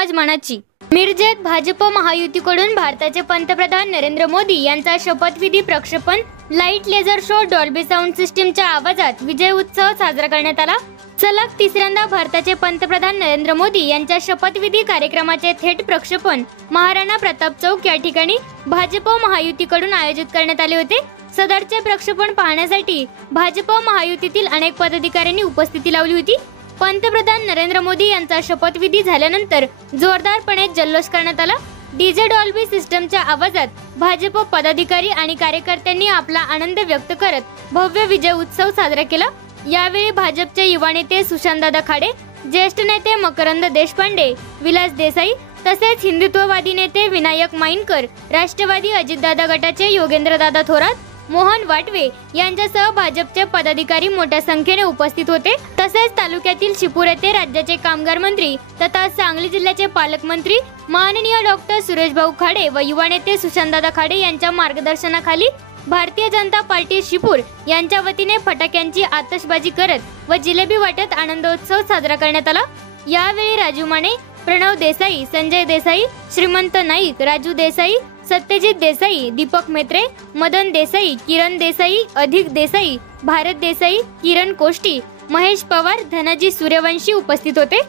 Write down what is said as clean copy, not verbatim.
समाज मानाची। मिरजेत भाजप महायुतीकडून भारताचे पंतप्रधान नरेंद्र मोदी यांचा शपथविधी प्रक्षेपण light laser show Dolby sound सिस्टीमच्या आवाजात विजय उत्सव साजरा करण्यात आला। सलग तिसऱ्यांदा भारताचे पंतप्रधान नरेंद्र मोदी यांच्या शपथविधी कार्यक्रमाचे थेट प्रक्षेपण महाराणा प्रताप चौक या ठिकाणी भाजप महायुतीकडून आयोजित करण्यात आले होते। सदरचे प्रक्षेपण पाहण्यासाठी भाजप महायुतीतील अनेक पदाधिकाऱ्यांनी उपस्थिती लावली होती। पंतप्रधान नरेंद्र मोदी यांचा शपथविधी झाल्यानंतर जोरदारपणे जल्लोष करण्यात आला। डीजे डॉल्बी सिस्टमच्या आवाजात भाजप पदाधिकारी आणि कार्यकर्त्यांनी आपला आनंद व्यक्त करत भव्य विजय उत्सव साजरा केला। यावेळी भाजपचे युवा नेते सुशांतदादा खाडे, ज्येष्ठ नेते मकरंद देशपांडे, विलास देसाई तसेच हिंदुत्ववादी नेते विनायक माईनकर, राष्ट्रवादी अजितदादा गटाचे योगेंद्रदादा थोरात, मोहन वाटवे यांच्यासह भाजपचे पदाधिकारी मोठ्या संख्येने उपस्थित होते। तसेच तालुक्यातील शिपूर येथे राज्याचे कामगार मंत्री तथा सांगली जिल्ह्याचे पालकमंत्री माननीय डॉक्टर सुरेश भाऊ खाडे व युवा नेते सुशांतदादा खाडे यांच्या मार्गदर्शनाखाली भारतीय जनता पार्टी शिपूर यांच्या वतीने फटाक्यांची आतषबाजी करत व जिलेबी वाटत आनंदोत्सव साजरा करण्यात आला। यावेळी राजू माने, प्रणव देसाई, संजय देसाई, श्रीमंत नाईक, राजू देसाई, सत्यजित देसाई, दीपक मेत्रे, मदन देसाई, किरण देसाई, अधिक देसाई, भारत देसाई, किरण कोष्टी, महेश पवार, धनजी सूर्यवंशी उपस्थित होते।